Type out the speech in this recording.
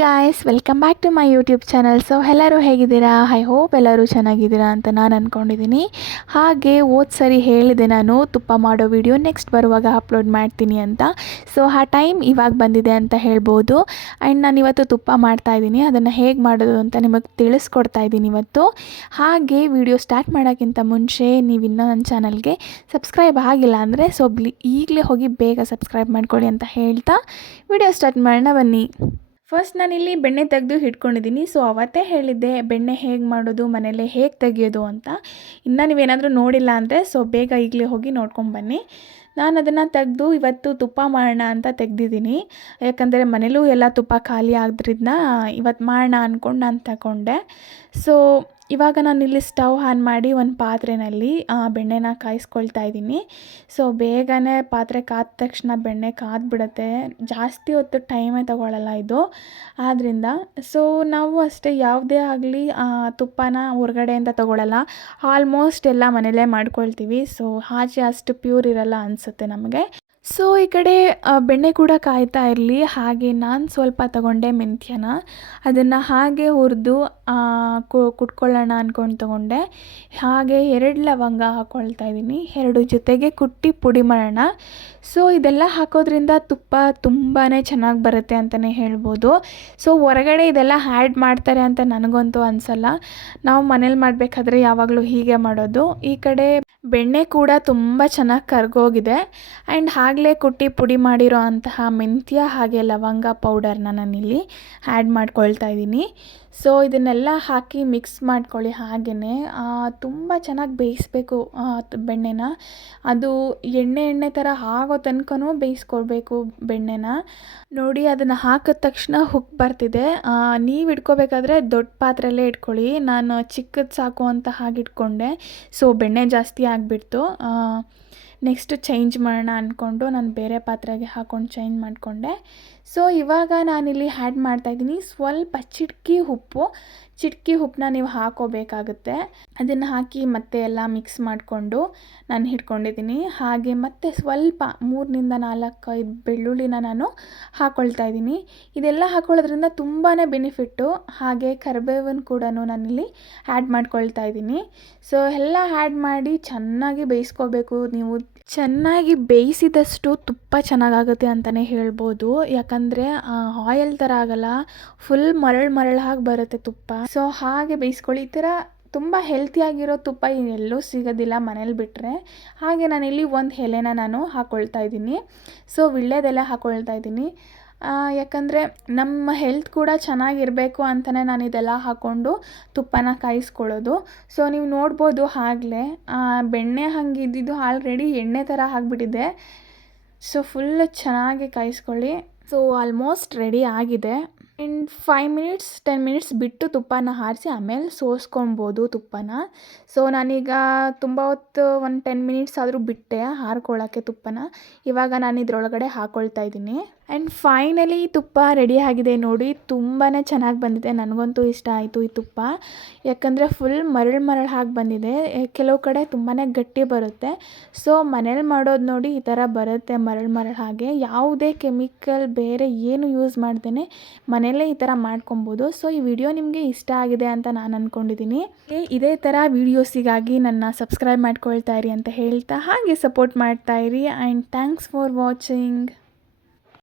Guys, welcome back to my YouTube channel. So ಎಲ್ಲರೂ ಹೇಗಿದ್ದೀರಾ? I hope ಎಲ್ಲರೂ ಚೆನ್ನಾಗಿದ್ದೀರಾ ಅಂತ ನಾನು ಅಂದ್ಕೊಂಡಿದ್ದೀನಿ. ಹಾಗೆ ಸರಿ ಹೇಳಿದೆ ನಾನು ತುಪ್ಪ ಮಾಡೋ ವಿಡಿಯೋ ನೆಕ್ಸ್ಟ್ ಬರುವಾಗ ಅಪ್ಲೋಡ್ ಮಾಡ್ತೀನಿ ಅಂತ. ಸೊ ಆ ಟೈಮ್ ಇವಾಗ ಬಂದಿದೆ ಅಂತ ಹೇಳ್ಬೋದು. ಆ್ಯಂಡ್ ನಾನು ಇವತ್ತು ತುಪ್ಪ ಮಾಡ್ತಾಯಿದ್ದೀನಿ. ಅದನ್ನು ಹೇಗೆ ಮಾಡೋದು ಅಂತ ನಿಮಗೆ ತಿಳಿಸ್ಕೊಡ್ತಾ ಇದ್ದೀನಿ ಇವತ್ತು. ಹಾಗೆ ವಿಡಿಯೋ ಸ್ಟಾರ್ಟ್ ಮಾಡೋಕ್ಕಿಂತ ಮುಂಚೆ ನೀವು ಇನ್ನೂ ನನ್ನ ಚಾನಲ್ಗೆ ಸಬ್ಸ್ಕ್ರೈಬ್ ಆಗಿಲ್ಲ ಅಂದರೆ ಈಗಲೇ ಹೋಗಿ ಬೇಗ ಸಬ್ಸ್ಕ್ರೈಬ್ ಮಾಡ್ಕೊಳ್ಳಿ ಅಂತ ಹೇಳ್ತಾ ವಿಡಿಯೋ ಸ್ಟಾರ್ಟ್ ಮಾಡೋಣ ಬನ್ನಿ. ಫಸ್ಟ್ ನಾನಿಲ್ಲಿ ಬೆಣ್ಣೆ ತೆಗೆದು ಇಟ್ಕೊಂಡಿದ್ದೀನಿ. ಸೊ ಅವತ್ತೇ ಹೇಳಿದ್ದೆ ಬೆಣ್ಣೆ ಹೇಗೆ ಮಾಡೋದು, ಮನೇಲೆ ಹೇಗೆ ತೆಗೆಯೋದು ಅಂತ. ಇನ್ನು ನೀವೇನಾದರೂ ನೋಡಿಲ್ಲ ಅಂದರೆ ಬೇಗ ಈಗಲೇ ಹೋಗಿ ನೋಡ್ಕೊಂಬನ್ನಿ. ನಾನು ಅದನ್ನು ತೆಗೆದು ಇವತ್ತು ತುಪ್ಪ ಮಾಡೋಣ ಅಂತ ತೆಗೆದಿದ್ದೀನಿ. ಯಾಕಂದರೆ ಮನೇಲೂ ಎಲ್ಲ ತುಪ್ಪ ಖಾಲಿ ಆಗಿದ್ರಿಂದ ಇವತ್ತು ಮಾಡೋಣ ಅಂದ್ಕೊಂಡು ನಾನು ತಗೊಂಡೆ. ಸೊ ಇವಾಗ ನಾನಿಲ್ಲಿ ಸ್ಟವ್ ಆನ್ ಮಾಡಿ ಒಂದು ಪಾತ್ರೆಯಲ್ಲಿ ಬೆಣ್ಣೆನ ಕಾಯಿಸ್ಕೊಳ್ತಾ ಇದ್ದೀನಿ. ಸೊ ಬೇಗನೆ ಪಾತ್ರೆ ಕಾದ ತಕ್ಷಣ ಬೆಣ್ಣೆ ಕಾದ್ಬಿಡುತ್ತೆ. ಜಾಸ್ತಿ ಹೊತ್ತು ಟೈಮೇ ತಗೊಳ್ಳಲ್ಲ ಇದು. ಆದ್ದರಿಂದ ಸೊ ನಾವು ಅಷ್ಟೇ ಯಾವುದೇ ಆಗಲಿ ತುಪ್ಪನ ಹೊರಗಡೆಯಿಂದ ತಗೊಳ್ಳಲ್ಲ. ಆಲ್ಮೋಸ್ಟ್ ಎಲ್ಲ ಮನೇಲೇ ಮಾಡ್ಕೊಳ್ತೀವಿ. ಸೊ ಆಚೆ ಅಷ್ಟು ಪ್ಯೂರ್ ಇರಲ್ಲ ಅನಿಸುತ್ತೆ ನಮಗೆ. ಸೊ ಈ ಕಡೆ ಬೆಣ್ಣೆ ಕೂಡ ಕಾಯ್ತಾ ಇರಲಿ. ಹಾಗೆ ನಾನು ಸ್ವಲ್ಪ ತಗೊಂಡೆ ಮೆಂತ್ಯನ. ಅದನ್ನು ಹಾಗೆ ಹುರಿದು ಕುಟ್ಕೊಳ್ಳೋಣ ಅಂದ್ಕೊಂಡು ತಗೊಂಡೆ. ಹಾಗೆ 2 ಲವಂಗ ಹಾಕ್ಕೊಳ್ತಾ ಇದ್ದೀನಿ. 2 ಜೊತೆಗೆ ಕುಟ್ಟಿ ಪುಡಿ ಮಾಡೋಣ. ಸೊ ಇದೆಲ್ಲ ಹಾಕೋದ್ರಿಂದ ತುಪ್ಪ ತುಂಬಾ ಚೆನ್ನಾಗಿ ಬರುತ್ತೆ ಅಂತಲೇ ಹೇಳ್ಬೋದು. ಸೊ ಹೊರಗಡೆ ಇದೆಲ್ಲ ಆ್ಯಡ್ ಮಾಡ್ತಾರೆ ಅಂತ ನನಗಂತೂ ಅನಿಸಲ್ಲ. ನಾವು ಮನೇಲಿ ಮಾಡಬೇಕಾದ್ರೆ ಯಾವಾಗಲೂ ಹೀಗೆ ಮಾಡೋದು. ಈ ಕಡೆ ಬೆಣ್ಣೆ ಕೂಡ ತುಂಬ ಚೆನ್ನಾಗಿ ಕರ್ಗೋಗಿದೆ. ಆ್ಯಂಡ್ ಆಗಲೇ ಕುಟ್ಟಿ ಪುಡಿ ಮಾಡಿರೋ ಅಂತಹ ಮೆಂತ್ಯ ಹಾಗೆ ಲವಂಗ ಪೌಡರ್ನ ನಾನಿಲ್ಲಿ ಆ್ಯಡ್ ಮಾಡ್ಕೊಳ್ತಾ ಇದ್ದೀನಿ. ಸೊ ಇದನ್ನೆಲ್ಲ ಹಾಕಿ ಮಿಕ್ಸ್ ಮಾಡ್ಕೊಳ್ಳಿ. ಹಾಗೆಯೇ ತುಂಬ ಚೆನ್ನಾಗಿ ಬೇಯಿಸ್ಬೇಕು ಬೆಣ್ಣೆನ. ಅದು ಎಣ್ಣೆ ಥರ ಆಗೋ ತನಕನೂ ಬೇಯಿಸ್ಕೊಳ್ಬೇಕು ಬೆಣ್ಣೆನ. ನೋಡಿ ಅದನ್ನು ಹಾಕಿದ ತಕ್ಷಣ ಹುಕ್ ಬರ್ತಿದೆ. ನೀವು ಇಟ್ಕೋಬೇಕಾದ್ರೆ ದೊಡ್ಡ ಪಾತ್ರೆಯಲ್ಲೇ ಇಟ್ಕೊಳ್ಳಿ. ನಾನು ಚಿಕ್ಕದು ಸಾಕು ಅಂತ ಹಾಗೆ ಇಟ್ಕೊಂಡೆ. ಸೊ ಬೆಣ್ಣೆ ಜಾಸ್ತಿ ಆಗಿಬಿಡ್ತು. ನೆಕ್ಸ್ಟ್ ಚೇಂಜ್ ಮಾಡೋಣ ಅಂದ್ಕೊಂಡು ನಾನು ಬೇರೆ ಪಾತ್ರೆಗೆ ಹಾಕ್ಕೊಂಡು ಚೇಂಜ್ ಮಾಡಿಕೊಂಡೆ. ಸೊ ಇವಾಗ ನಾನಿಲ್ಲಿ ಆ್ಯಡ್ ಮಾಡ್ತಾಯಿದ್ದೀನಿ ಸ್ವಲ್ಪ ಚಿಟಕಿ ಉಪ್ಪನ್ನ ನೀವು ಹಾಕೋಬೇಕಾಗುತ್ತೆ. ಅದನ್ನು ಹಾಕಿ ಮತ್ತೆ ಎಲ್ಲ ಮಿಕ್ಸ್ ಮಾಡಿಕೊಂಡು ನಾನು ಹಿಡ್ಕೊಂಡಿದ್ದೀನಿ. ಹಾಗೆ ಮತ್ತೆ ಸ್ವಲ್ಪ 3-4 ಬೆಳ್ಳುಳ್ಳಿನ ನಾನು ಹಾಕ್ಕೊಳ್ತಾ ಇದ್ದೀನಿ. ಇದೆಲ್ಲ ಹಾಕ್ಕೊಳ್ಳೋದ್ರಿಂದ ತುಂಬಾ ಬೆನಿಫಿಟ್ಟು. ಹಾಗೆ ಕರಿಬೇವನ್ನು ಕೂಡ ನಾನಿಲ್ಲಿ ಆ್ಯಡ್ ಮಾಡ್ಕೊಳ್ತಾ ಇದ್ದೀನಿ. ಸೊ ಎಲ್ಲ ಆ್ಯಡ್ ಮಾಡಿ ಚೆನ್ನಾಗಿ ಬೇಯಿಸ್ಕೋಬೇಕು. ನೀವು ಚೆನ್ನಾಗಿ ಬೇಯಿಸಿದಷ್ಟು ತುಪ್ಪ ಚೆನ್ನಾಗಾಗುತ್ತೆ ಅಂತಲೇ ಹೇಳ್ಬೋದು. ಯಾಕಂದರೆ ಆಯಿಲ್ ಥರ ಆಗಲ್ಲ, ಫುಲ್ ಮರಳಾಗಿ ಬರುತ್ತೆ ತುಪ್ಪ. ಸೊ ಹಾಗೆ ಬೇಯಿಸ್ಕೊಳ್ಳಿ. ಈ ಥರ ತುಂಬ ಹೆಲ್ತಿಯಾಗಿರೋ ತುಪ್ಪ ಎಲ್ಲೂ ಸಿಗೋದಿಲ್ಲ ಮನೇಲಿ ಬಿಟ್ಟರೆ. ಹಾಗೆ ನಾನಿಲ್ಲಿ ಒಂದು ಎಲೆನ ನಾನು ಹಾಕ್ಕೊಳ್ತಾ ಇದ್ದೀನಿ. ಸೊ ವೀಳ್ಯದೆಲೆ ಹಾಕ್ಕೊಳ್ತಾ ಇದ್ದೀನಿ. ಯಾಕಂದರೆ ನಮ್ಮ ಹೆಲ್ತ್ ಕೂಡ ಚೆನ್ನಾಗಿರಬೇಕು ಅಂತಲೇ ನಾನು ಇದೆಲ್ಲ ಹಾಕ್ಕೊಂಡು ತುಪ್ಪನ ಕಾಯಿಸ್ಕೊಳ್ಳೋದು. ಸೊ ನೀವು ನೋಡ್ಬೋದು ಆಗಲೇ ಬೆಣ್ಣೆ ಹಂಗೆ ಇದ್ದಿದ್ದು ಆಲ್ರೆಡಿ ಎಣ್ಣೆ ಥರ ಆಗಿಬಿಟ್ಟಿದೆ. ಸೊ ಫುಲ್ ಚೆನ್ನಾಗಿ ಕಾಯಿಸ್ಕೊಳ್ಳಿ. ಸೊ ಆಲ್ಮೋಸ್ಟ್ ರೆಡಿ ಆಗಿದೆ. ಇನ್ನು 5-10 ಮಿನಿಟ್ಸ್ ಬಿಟ್ಟು ತುಪ್ಪನ ಆರಿಸಿ ಆಮೇಲೆ ಸೋಸ್ಕೊಳ್ಬೋದು ತುಪ್ಪನ. ಸೊ ನಾನೀಗ ತುಂಬ ಹೊತ್ತು ಒಂದು 10 ಮಿನಿಟ್ಸ್ ಆದರೂ ಬಿಟ್ಟೆ ಹಾರ್ಕೊಳ್ಳೋಕ್ಕೆ ತುಪ್ಪನ. ಇವಾಗ ನಾನು ಇದರೊಳಗಡೆ ಹಾಕ್ಕೊಳ್ತಾ ಇದ್ದೀನಿ. ಆ್ಯಂಡ್ ಫೈನಲಿ ತುಪ್ಪ ರೆಡಿ ಆಗಿದೆ ನೋಡಿ. ತುಂಬಾ ಚೆನ್ನಾಗಿ ಬಂದಿದೆ. ನನಗಂತೂ ಇಷ್ಟ ಆಯಿತು ಈ ತುಪ್ಪ. ಯಾಕಂದರೆ ಫುಲ್ ಮರಳಾಗಿ ಬಂದಿದೆ. ಕೆಲವು ಕಡೆ ತುಂಬಾ ಗಟ್ಟಿ ಬರುತ್ತೆ. ಸೊ ಮನೇಲಿ ಮಾಡೋದು ನೋಡಿ ಈ ಥರ ಬರುತ್ತೆ ಮರಳು ಹಾಗೆ. ಯಾವುದೇ ಕೆಮಿಕಲ್ ಬೇರೆ ಏನು ಯೂಸ್ ಮಾಡ್ದೇ ಮನೆಯಲ್ಲೇ ಈ ಥರ ಮಾಡ್ಕೊಬೋದು. ಸೊ ಈ ವಿಡಿಯೋ ನಿಮಗೆ ಇಷ್ಟ ಆಗಿದೆ ಅಂತ ನಾನು ಅಂದ್ಕೊಂಡಿದ್ದೀನಿ. ಇದೇ ಥರ ವೀಡಿಯೋಸಿಗಾಗಿ ನನ್ನ ಸಬ್ಸ್ಕ್ರೈಬ್ ಮಾಡ್ಕೊಳ್ತಾ ಇರಿ ಅಂತ ಹೇಳ್ತಾ ಹಾಗೆ ಸಪೋರ್ಟ್ ಮಾಡ್ತಾಯಿರಿ. And thanks for watching.